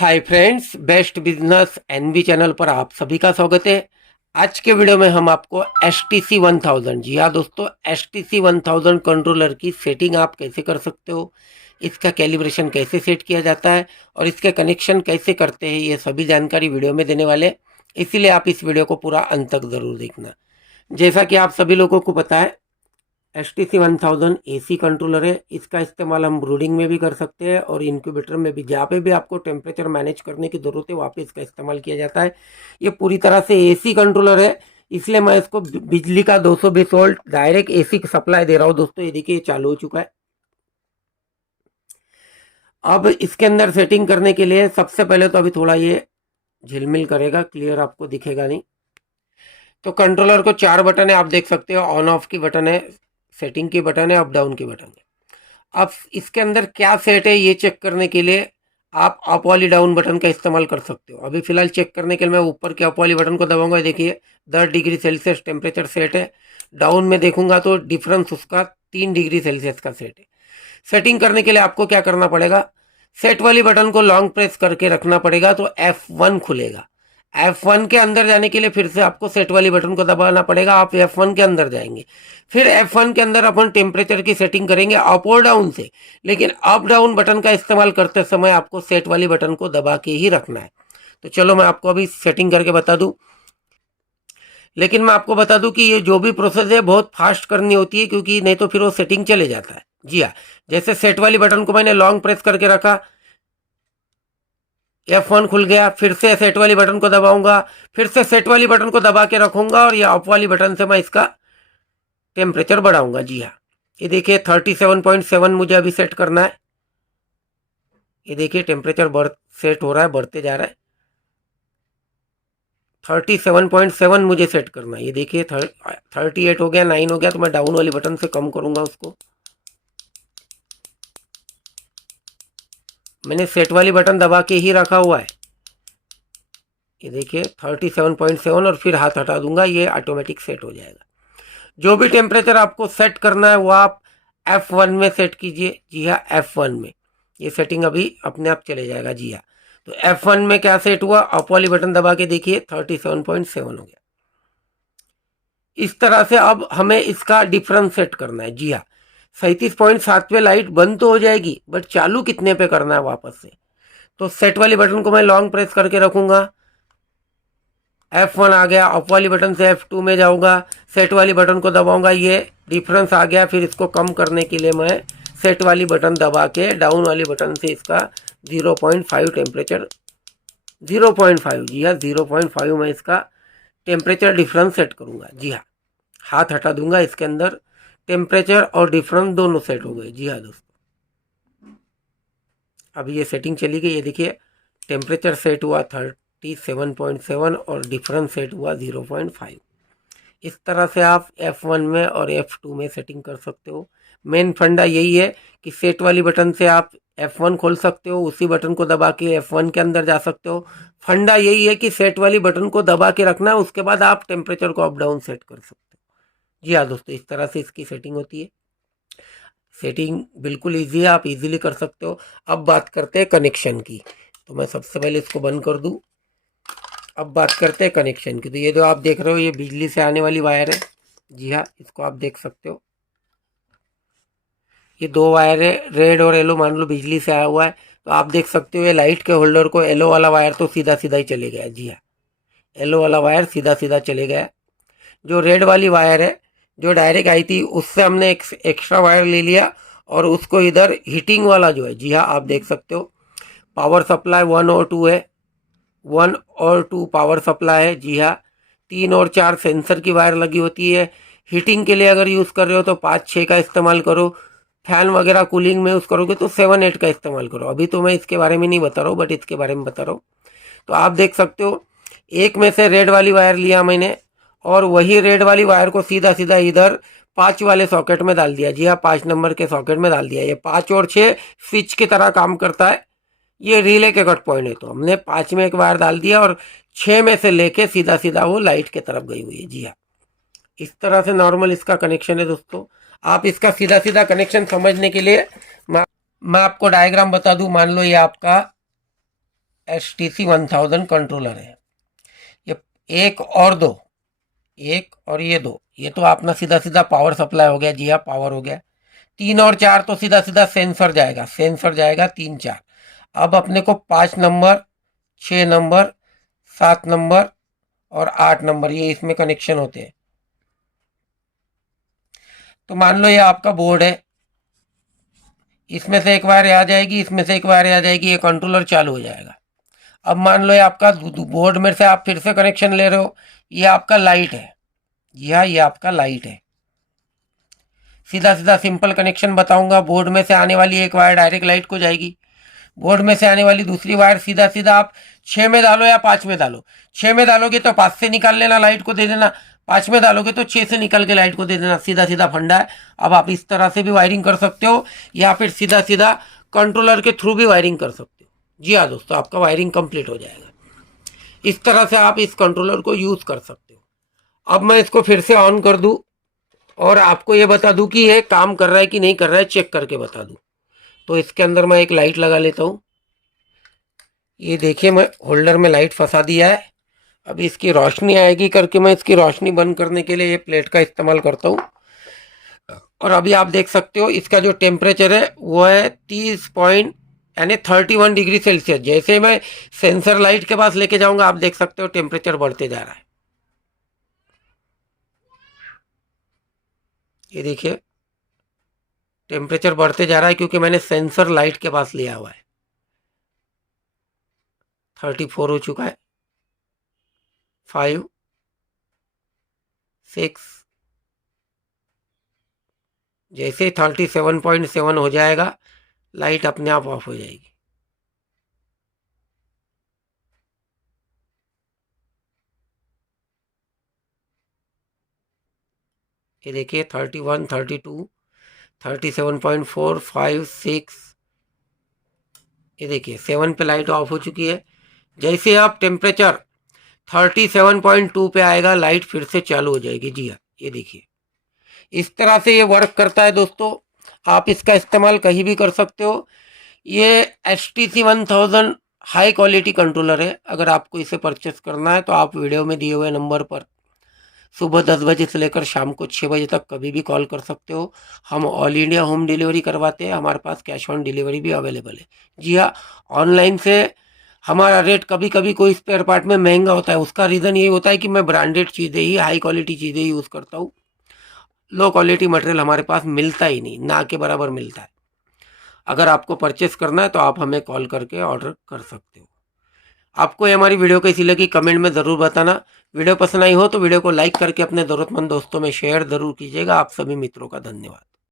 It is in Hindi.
हाय friends, best business NB channel पर आप सभी का स्वागत है। आज के वीडियो में हम आपको HTC 1000, जी हाँ दोस्तों, HTC 1000 कंट्रोलर की सेटिंग आप कैसे कर सकते हो, इसका कैलिब्रेशन कैसे सेट किया जाता है और इसके कनेक्शन कैसे करते हैं, ये सभी जानकारी वीडियो में देने वाले। इसीलिए आप इस वीडियो को पूरा अंत तक ज़रूर देखना। जैसा कि आप सभी लोगों को पता है, HTC 1000 AC कंट्रोलर है। इसका इस्तेमाल हम ब्रूडिंग में भी कर सकते हैं और इंक्यूबेटर में भी, जहाँ पे भी आपको टेम्परेचर मैनेज करने की ज़रूरत है वहाँ पे इसका इस्तेमाल किया जाता है। ये पूरी तरह से AC कंट्रोलर है, इसलिए मैं इसको बिजली का 220 वोल्ट डायरेक्ट AC सप्लाई दे रहा हूँ। दोस्तों ये देखिए, ये चालू हो चुका है। अब इसके अंदर सेटिंग करने के लिए सबसे पहले तो अभी थोड़ा ये झिलमिल करेगा, क्लियर आपको दिखेगा नहीं। तो कंट्रोलर को 4 बटन है, आप देख सकते हो। ऑन ऑफ की बटन है, सेटिंग की बटन है, अप डाउन की बटन है। अब इसके अंदर क्या सेट है ये चेक करने के लिए आप अप वाली डाउन बटन का इस्तेमाल कर सकते हो। अभी फिलहाल चेक करने के लिए मैं ऊपर के अप वाली बटन को दबाऊंगा। देखिए 10 डिग्री सेल्सियस टेम्परेचर सेट है। डाउन में देखूंगा तो डिफरेंस उसका 3 डिग्री सेल्सियस का सेट है। सेटिंग करने के लिए आपको क्या करना पड़ेगा, सेट वाली बटन को लॉन्ग प्रेस करके रखना पड़ेगा तो F1 खुलेगा। F1 के अंदर जाने के लिए फिर से आपको सेट वाली बटन को दबाना पड़ेगा। आप F1 के अंदर जाएंगे, फिर F1 के अंदर अपन टेम्परेचर की सेटिंग करेंगे अप और डाउन से। लेकिन अप डाउन बटन का इस्तेमाल करते समय आपको सेट वाली बटन को दबा के ही रखना है। तो चलो मैं आपको अभी सेटिंग करके बता दूं। लेकिन मैं आपको बता दूं कि ये जो भी प्रोसेस है बहुत फास्ट करनी होती है, क्योंकि नहीं तो फिर वो सेटिंग चले जाता है। जी हाँ, जैसे सेट वाली बटन को मैंने लॉन्ग प्रेस करके रखा, F1 खुल गया, फिर से सेट वाली बटन को दबाऊंगा, फिर से सेट वाली बटन को दबा के रखूंगा और ये ऑफ वाली बटन से मैं इसका टेम्परेचर बढ़ाऊंगा। जी हाँ, ये देखिए 37.7 मुझे अभी सेट करना है। ये देखिए टेम्परेचर सेट हो रहा है, बढ़ते जा रहा है। 37.7 मुझे सेट करना है। ये देखिए 38 हो गया, 9 हो गया, तो मैं डाउन वाली बटन से कम करूंगा उसको। मैंने सेट वाली बटन दबा के ही रखा हुआ है। ये देखिए 37.7 और फिर हाथ हटा दूंगा, ये ऑटोमेटिक सेट हो जाएगा। जो भी टेम्परेचर आपको सेट करना है वो आप F1 में सेट कीजिए। जी हाँ, F1 में ये सेटिंग अभी अपने आप चले जाएगा। जी हाँ, तो F1 में क्या सेट हुआ, अप वाली बटन दबा के देखिए 37.7 हो गया। इस तरह से अब हमें इसका डिफरेंस सेट करना है। जी हाँ, 37.7 पे लाइट बंद तो हो जाएगी, बट चालू कितने पे करना है वापस से। तो सेट वाली बटन को मैं लॉन्ग प्रेस करके रखूंगा, F1 आ गया, अप वाली बटन से F2 में जाऊंगा, सेट वाली बटन को दबाऊंगा, ये डिफरेंस आ गया। फिर इसको कम करने के लिए मैं सेट वाली बटन दबा के डाउन वाली बटन से इसका 0.5 टेम्परेचर, 0.5, जी हाँ 0.5 में इसका टेम्परेचर डिफरेंस सेट करूंगा। जी हाँ, हाथ हटा दूंगा, इसके अंदर टेम्परेचर और डिफरेंस दोनों सेट हो गए। जी हाँ दोस्तों, अभी ये सेटिंग चली गई। ये देखिए टेम्परेचर सेट हुआ 37.7 और डिफरेंस सेट हुआ 0.5। इस तरह से आप F1 में और F2 में सेटिंग कर सकते हो। मेन फंडा यही है कि सेट वाली बटन से आप F1 खोल सकते हो, उसी बटन को दबा के F1 के अंदर जा सकते हो। फंडा यही है कि सेट वाली बटन को दबा के रखना है, उसके बाद आप टेम्परेचर को अप डाउन सेट कर सकते हो। जी हाँ दोस्तों, इस तरह से इसकी सेटिंग होती है। सेटिंग बिल्कुल ईजी है, आप इजीली कर सकते हो। अब बात करते हैं कनेक्शन की। तो मैं सबसे पहले इसको बंद कर दूँ। अब बात करते हैं कनेक्शन की। तो ये जो आप देख रहे हो ये बिजली से आने वाली वायर है। जी हाँ, इसको आप देख सकते हो, ये 2 वायर है, रेड और येलो, मान लो बिजली से आया हुआ है। तो आप देख सकते हो ये लाइट के होल्डर को येलो वाला वायर तो सीधा सीधा ही चले गया। जी हाँ, येलो वाला वायर सीधा सीधा चले गया। जो रेड वाली वायर है जो डायरेक्ट आई थी, उससे हमने एक एक्स्ट्रा वायर ले लिया और उसको इधर हीटिंग वाला जो है, जी हाँ आप देख सकते हो, पावर सप्लाई 1 और 2 है। 1 और 2 पावर सप्लाई है। जी हाँ, 3 और 4 सेंसर की वायर लगी होती है। हीटिंग के लिए अगर यूज़ कर रहे हो तो 5-6 का इस्तेमाल करो। फैन वगैरह कूलिंग में यूज़ करोगे तो 7-8 का इस्तेमाल करो। अभी तो मैं इसके बारे में नहीं बता रहा हूँ, बट इसके बारे में बता रहा हूँ। तो आप देख सकते हो, एक में से रेड वाली वायर लिया मैंने और वही रेड वाली वायर को सीधा सीधा इधर 5 वाले सॉकेट में डाल दिया। जी हाँ, 5 नंबर के सॉकेट में डाल दिया। ये 5 और 6 स्विच की तरह काम करता है। ये रिले के कट पॉइंट है, तो हमने 5 में एक वायर डाल दिया और 6 में से लेके सीधा सीधा वो लाइट की तरफ गई हुई है। जी हाँ, इस तरह से नॉर्मल इसका कनेक्शन है दोस्तों। आप इसका सीधा सीधा कनेक्शन समझने के लिए मैं आपको डायग्राम बता दूं। मान लो ये आपका HTC 1000 कंट्रोलर है। ये एक और दो, एक और ये दो, ये तो अपना सीधा सीधा पावर सप्लाई हो गया। जी हाँ, पावर हो गया। 3 और 4 तो सीधा सीधा सेंसर जाएगा, सेंसर जाएगा 3 4। अब अपने को 5 नंबर, 6 नंबर, 7 नंबर और 8 नंबर ये इसमें कनेक्शन होते हैं। तो मान लो ये आपका बोर्ड है, इसमें से एक वायर आ जाएगी, इसमें से एक वायर आ जाएगी, ये कंट्रोलर चालू हो जाएगा। अब मान लो ये आपका बोर्ड में से आप फिर से कनेक्शन ले रहे हो, ये आपका लाइट है। जी हाँ, ये आपका लाइट है। सीधा सीधा सिंपल कनेक्शन बताऊंगा। बोर्ड में से आने वाली एक वायर डायरेक्ट लाइट को जाएगी, बोर्ड में से आने वाली दूसरी वायर सीधा सीधा आप 6 में डालो या 5 में डालो। 6 में डालोगे तो 5 से निकाल लेना, लाइट को दे देना। 5 में डालोगे तो 6 से निकल के लाइट को दे देना। सीधा सीधा फंडा है। अब आप इस तरह से भी वायरिंग कर सकते हो या फिर सीधा सीधा कंट्रोलर के थ्रू भी वायरिंग कर सकते हो। जी हाँ दोस्तों, आपका वायरिंग कंप्लीट हो जाएगा। इस तरह से आप इस कंट्रोलर को यूज़ कर सकते हो। अब मैं इसको फिर से ऑन कर दूँ और आपको ये बता दूँ कि ये काम कर रहा है कि नहीं कर रहा है, चेक करके बता दूँ। तो इसके अंदर मैं एक लाइट लगा लेता हूँ। ये देखिए, मैं होल्डर में लाइट फंसा दिया है। अभी इसकी रोशनी आएगी करके मैं इसकी रोशनी बंद करने के लिए ये प्लेट का इस्तेमाल करता हूँ। और अभी आप देख सकते हो इसका जो टेम्परेचर है वो है 31 डिग्री सेल्सियस। जैसे मैं सेंसर लाइट के पास लेके जाऊंगा, आप देख सकते हो टेम्परेचर बढ़ते जा रहा है। ये देखिए, टेम्परेचर बढ़ते जा रहा है क्योंकि मैंने सेंसर लाइट के पास लिया हुआ है। 34 हो चुका है, 5 6। जैसे 37.7 हो जाएगा, लाइट अपने आप ऑफ हो जाएगी। ये देखिए 31 32 37.4 5 6। ये देखिए 7 पे लाइट ऑफ हो चुकी है। जैसे आप टेम्परेचर 37.2 पे आएगा, लाइट फिर से चालू हो जाएगी। जी हाँ, ये देखिए इस तरह से ये वर्क करता है दोस्तों। आप इसका इस्तेमाल कहीं भी कर सकते हो। ये HTC 1000 हाई क्वालिटी कंट्रोलर है। अगर आपको इसे परचेस करना है तो आप वीडियो में दिए हुए नंबर पर सुबह 10 बजे से लेकर शाम को 6 बजे तक कभी भी कॉल कर सकते हो। हम ऑल इंडिया होम डिलीवरी करवाते हैं। हमारे पास कैश ऑन डिलीवरी भी अवेलेबल है। जी हाँ, ऑनलाइन से हमारा रेट कभी कभी कोई स्पेयर पार्ट में महंगा होता है। उसका रीज़न यही होता है कि मैं ब्रांडेड चीज़ें ही, हाई क्वालिटी चीज़ें ही यूज़ करता हूँ। लो क्वालिटी मटेरियल हमारे पास मिलता ही नहीं, ना के बराबर मिलता है। अगर आपको परचेस करना है तो आप हमें कॉल करके ऑर्डर कर सकते हो। आपको ये हमारी वीडियो कैसी लगी कमेंट में ज़रूर बताना। वीडियो पसंद आई हो तो वीडियो को लाइक करके अपने ज़रूरतमंद दोस्तों में शेयर ज़रूर कीजिएगा। आप सभी मित्रों का धन्यवाद।